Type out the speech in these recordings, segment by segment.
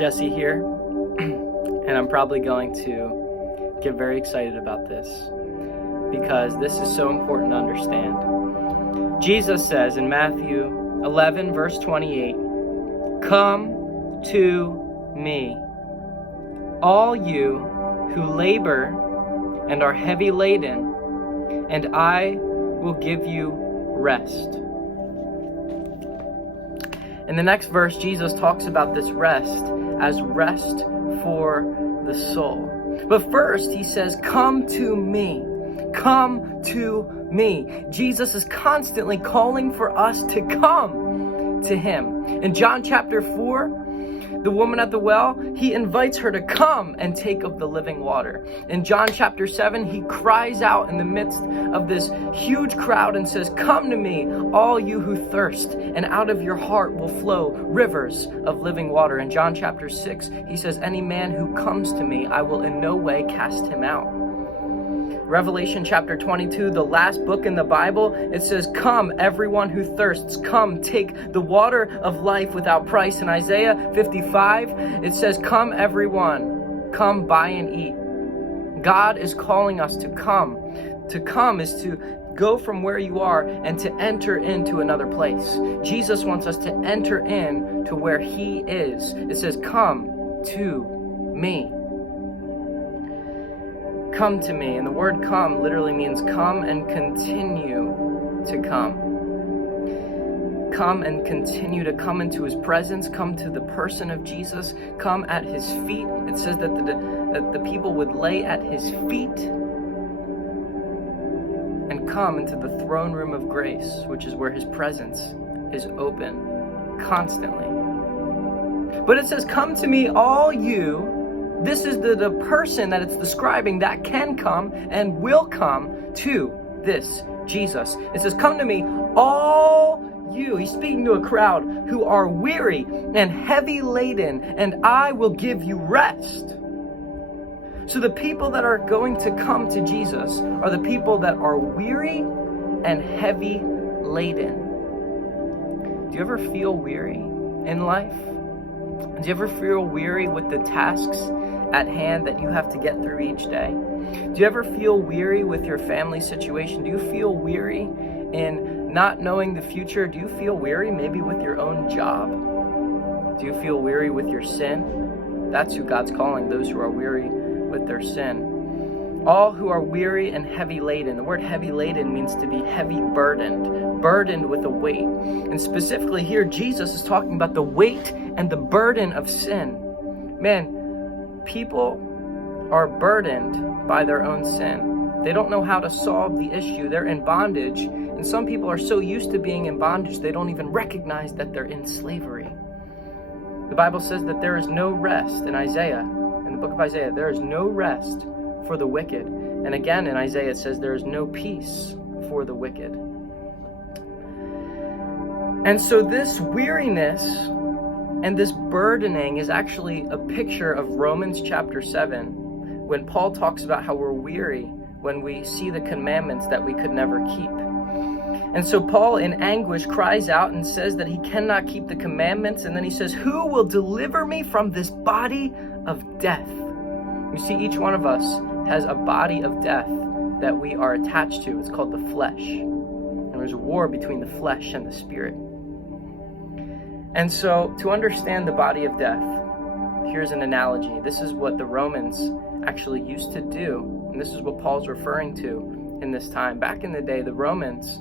Jesse here, and I'm probably going to get very excited about this because this is so important to understand. Jesus says in Matthew 11, verse 28, "Come to me, all you who labor and are heavy laden, and I will give you rest." In the next verse, Jesus talks about this rest as rest for the soul. But first, he says, "Come to me. Come to me." Jesus is constantly calling for us to come to him. In John chapter 4, the woman at the well, he invites her to come and take of the living water. In John chapter 7, he cries out in the midst of this huge crowd and says, "Come to me, all you who thirst, and out of your heart will flow rivers of living water." In John chapter 6, he says, "Any man who comes to me, I will in no way cast him out." Revelation chapter 22, the last book in the Bible, it says, "Come, everyone who thirsts, come, take the water of life without price." In Isaiah 55, it says, "Come, everyone, come, buy and eat." God is calling us to come. To come is to go from where you are and to enter into another place. Jesus wants us to enter in to where he is. It says, "Come to me." Come to me. And the word come literally means come and continue to come. Come and continue to come into his presence. Come to the person of Jesus. Come at his feet. It says that the people would lay at his feet and come into the throne room of grace, which is where his presence is open constantly. But it says, "Come to me, all you." This is the person that it's describing that can come and will come to this Jesus. It says, "Come to me, all you." He's speaking to a crowd who are weary and heavy laden, and I will give you rest. So the people that are going to come to Jesus are the people that are weary and heavy laden. Do you ever feel weary in life? Do you ever feel weary with the tasks at hand that you have to get through each day? Do you ever feel weary with your family situation? Do you feel weary in not knowing the future? Do you feel weary maybe with your own job? Do you feel weary with your sin? That's who God's calling, those who are weary with their sin. All who are weary and heavy laden. The word heavy laden means to be heavy burdened with a weight. And specifically here, Jesus is talking about the weight and the burden of sin. Man, people are burdened by their own sin. They don't know how to solve the issue. They're in bondage. And some people are so used to being in bondage, they don't even recognize that they're in slavery. The Bible says that there is no rest in Isaiah. In the book of Isaiah, there is no rest for the wicked. And again in Isaiah, it says there is no peace for the wicked. And so this weariness and this burdening is actually a picture of Romans chapter 7, when Paul talks about how we're weary when we see the commandments that we could never keep. And so Paul in anguish cries out and says that he cannot keep the commandments. And then he says, "Who will deliver me from this body of death?" You see, each one of us has a body of death that we are attached to. It's called the flesh. And there's a war between the flesh and the spirit. And so to understand the body of death, here's an analogy. This is what the Romans actually used to do. And this is what Paul's referring to in this time. Back in the day, the Romans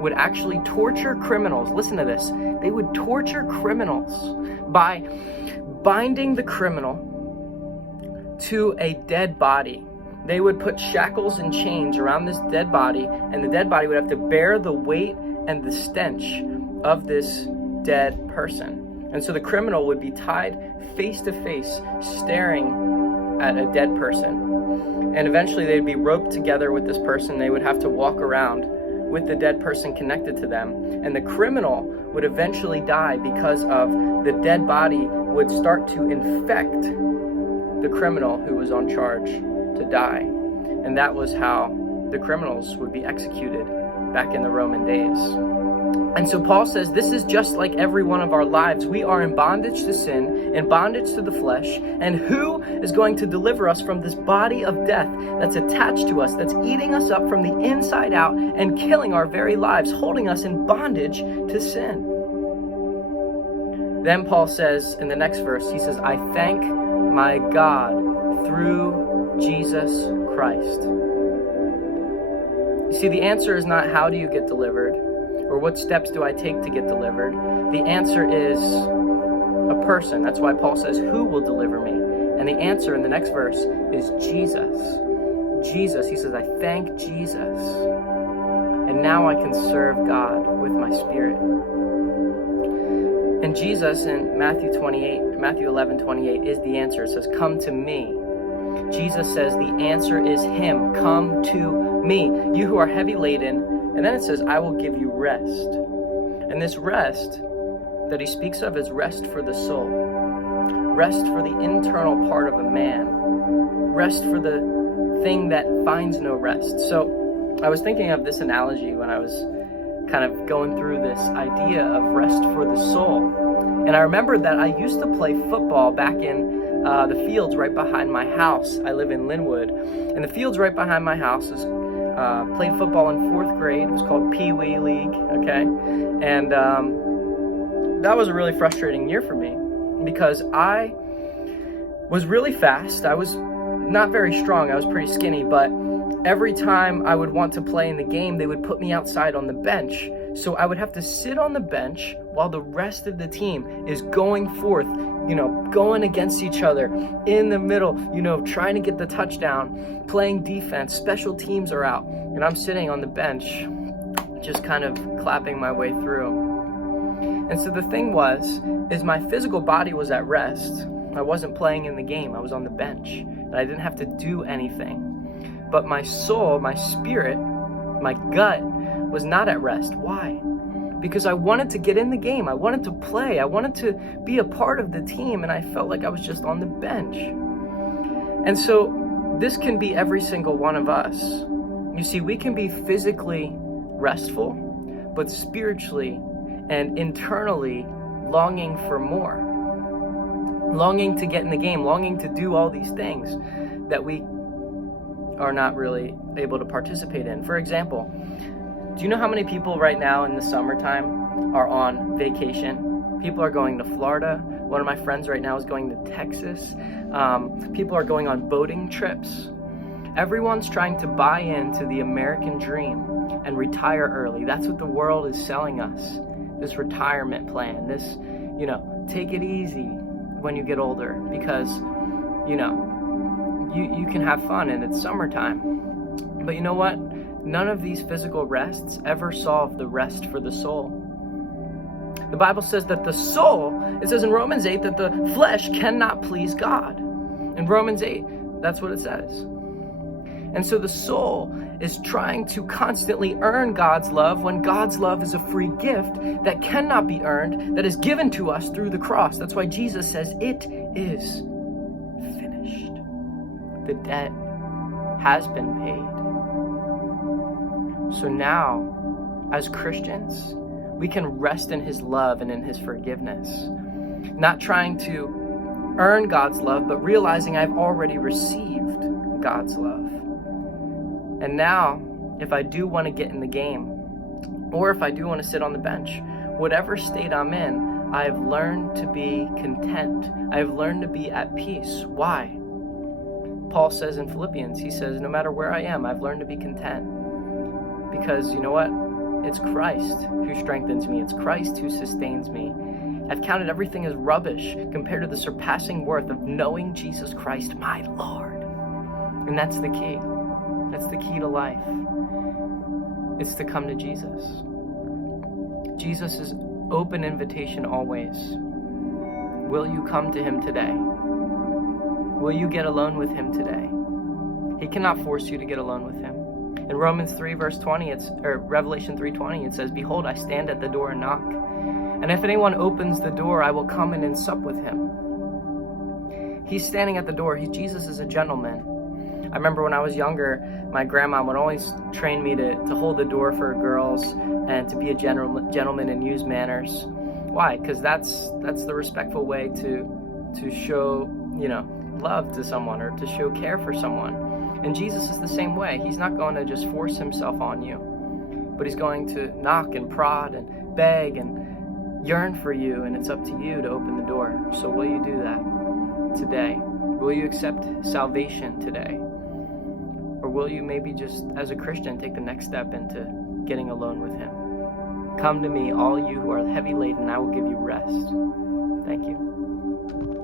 would actually torture criminals. Listen to this. They would torture criminals by binding the criminal to a dead body. They would put shackles and chains around this dead body, and the dead body would have to bear the weight and the stench of this dead person. And so the criminal would be tied face to face, staring at a dead person. And eventually they'd be roped together with this person. They would have to walk around with the dead person connected to them. And the criminal would eventually die because of the dead body would start to infect the criminal who was on charge to die. And that was how the criminals would be executed back in the Roman days. And so Paul says this is just like every one of our lives. We are in bondage to sin, in bondage to the flesh. And who is going to deliver us from this body of death that's attached to us, that's eating us up from the inside out and killing our very lives, holding us in bondage to sin? Then Paul says in the next verse, he says, I thank my God through Jesus Christ. You see, the answer is not how do you get delivered, or what steps do I take to get delivered? The answer is a person. That's why Paul says, who will deliver me? And the answer in the next verse is Jesus. Jesus, he says, I thank Jesus. And now I can serve God with my spirit. And Jesus in Matthew 11:28 is the answer. It says, come to me. Jesus says the answer is him. Come to me, you who are heavy laden. And then it says, I will give you rest. And this rest that he speaks of is rest for the soul. Rest for the internal part of a man. Rest for the thing that finds no rest. So I was thinking of this analogy when I was kind of going through this idea of rest for the soul. And I remembered that I used to play football back in the fields right behind my house. I live in Linwood. And the fields right behind my house is played football in 4th grade. It was called Pee Wee League, okay? And that was a really frustrating year for me because I was really fast. I was not very strong. I was pretty skinny, but every time I would want to play in the game, they would put me outside on the bench. So I would have to sit on the bench while the rest of the team is going forth, going against each other in the middle, trying to get the touchdown, playing defense, special teams are out. And I'm sitting on the bench, just kind of clapping my way through. And so the thing is my physical body was at rest. I wasn't playing in the game. I was on the bench and I didn't have to do anything. But my soul, my spirit, my gut was not at rest. Why? Because I wanted to get in the game. I wanted to play. I wanted to be a part of the team, and I felt like I was just on the bench. And so this can be every single one of us. You see, we can be physically restful, but spiritually and internally longing for more. Longing to get in the game, longing to do all these things that we are not really able to participate in. For example, do you know how many people right now in the summertime are on vacation? People are going to Florida. One of my friends right now is going to Texas. People are going on boating trips. Everyone's trying to buy into the American dream and retire early. That's what the world is selling us. This retirement plan, this, take it easy when you get older because, you can have fun and it's summertime. But you know what? None of these physical rests ever solve the rest for the soul. The Bible says that the soul, it says in Romans 8 that the flesh cannot please God. In Romans 8, that's what it says. And so the soul is trying to constantly earn God's love when God's love is a free gift that cannot be earned, that is given to us through the cross. That's why Jesus says, it is finished. The debt has been paid. So now, as Christians, we can rest in his love and in his forgiveness. Not trying to earn God's love, but realizing I've already received God's love. And now, if I do want to get in the game, or if I do want to sit on the bench, whatever state I'm in, I have learned to be content. I have learned to be at peace. Why? Paul says in Philippians, he says, no matter where I am, I've learned to be content. Because you know what? It's Christ who strengthens me. It's Christ who sustains me. I've counted everything as rubbish compared to the surpassing worth of knowing Jesus Christ, my Lord. And that's the key. That's the key to life. It's to come to Jesus. Jesus is open invitation always. Will you come to him today? Will you get alone with him today? He cannot force you to get alone with him. In Romans 3 verse 20, Revelation 3:20, it says, behold, I stand at the door and knock. And if anyone opens the door, I will come in and sup with him. He's standing at the door. Jesus is a gentleman. I remember when I was younger, my grandma would always train me to hold the door for girls and to be a gentleman and use manners. Why? Because that's the respectful way to show, love to someone or to show care for someone. And Jesus is the same way. He's not going to just force himself on you, but he's going to knock and prod and beg and yearn for you, and it's up to you to open the door. So will you do that today? Will you accept salvation today? Or will you maybe just, as a Christian, take the next step into getting alone with him? Come to me, all you who are heavy laden, and I will give you rest. Thank you.